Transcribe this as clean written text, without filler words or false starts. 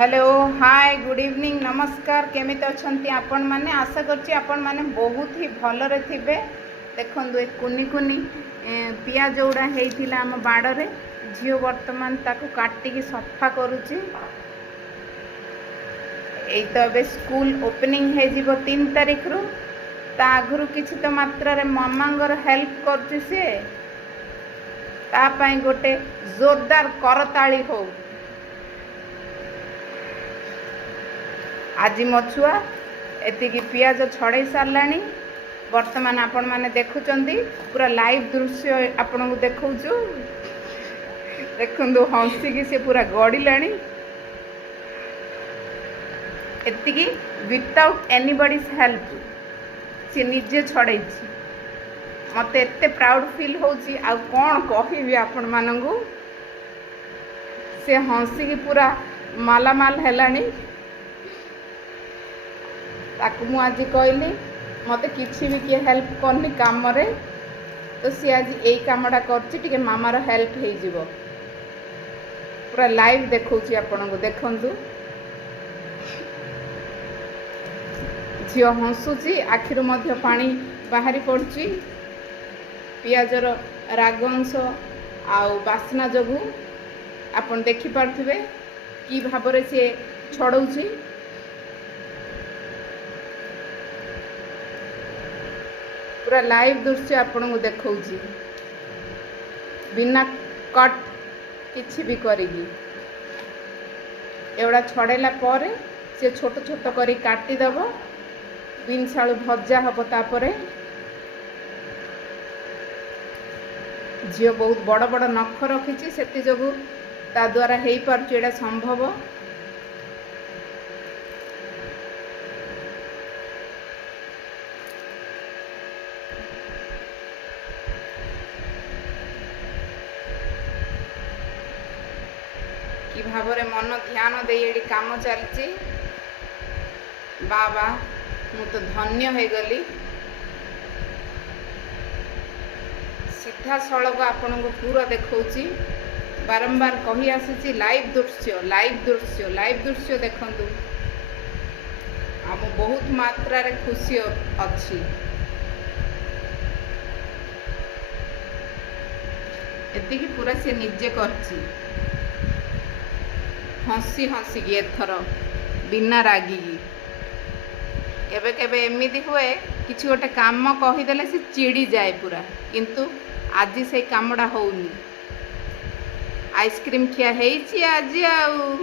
Hello hi good evening नमस्कार केमिति अछंती आपण माने आशा करछि आपण माने बहुत ही भलरे थिबे। देखंदु ए कुनी कुनी पियाज जोड़ा हेइथिला हम बाड़रे झियो वर्तमान ताकू काटिकी सफा करूछि। एई तो बे स्कूल ओपनिंग हे जिवो 3 तारिख रु ता आगुरु किछि तो मात्रा रे मामांगर हेल्प करछि से ता पई गोटे जोरदार करताली हो। आज मो छुआ एतिकी पियाज छड़े साराणी वर्तमान आपण माने देखुचंदी पूरा लाइव दृश्य आपण को देखौछु। देखंदु हंसी की से पूरा गड़िलाणी एतिकी विदाउट एनीबॉडीज हेल्प से निजे छड़ैछि। मते एते प्राउड फील होछि आ कोन कहिबी आपण मानंगु से हंसी की पूरा मालामाल हेलाणी। ताकू मु आज कहली मते किछि भी किए हेल्प करनी काम रे तो सी आज यही कामटा कर मामार हेल्प हो जिवो। पूरा लाइव देखौछि आपण को देखंतु झियो हंसुची आखिरु मध्य पानी बाहरी पड़ुची। पियाजर राग अंश आउ बास्ना जगु आपण देखि पारथिबे कि भाबरे से छड़ौची। पूरा लाइव दृश्य आपण को देखौछि बिना कट किछि भी करिगी। एवढा छड़ेला पर से छोट छोट करी काटी दबो बीन्स आलू भजा हबो। तापरे झियो बहुत बड़ बड़ नख रखिछि सेति जगु ता द्वारा हेई पारछि एडा संभव। कि भावरे मन ध्यान दे एडी काम चलछि। बाबा मु तो धन्य हो गली। सीधा सड़क आपण को पूरा देखौछि बारंबार कही आसी लाइव दृश्य लाइव दृश्य लाइव दृश्य देखंतु हम बहुत मात्रा रे खुशी अछि। एतिकी पूरा से निजे करछि हंसी हंसी की एथर बिना रागिकी। केबे केबे एमिति हुए किछि गोटे काम कहीदेले से चिड़ी जाए पूरा, किंतु आज से कामड़ा होउनी। आइसक्रीम खिया हेइछि आज आउ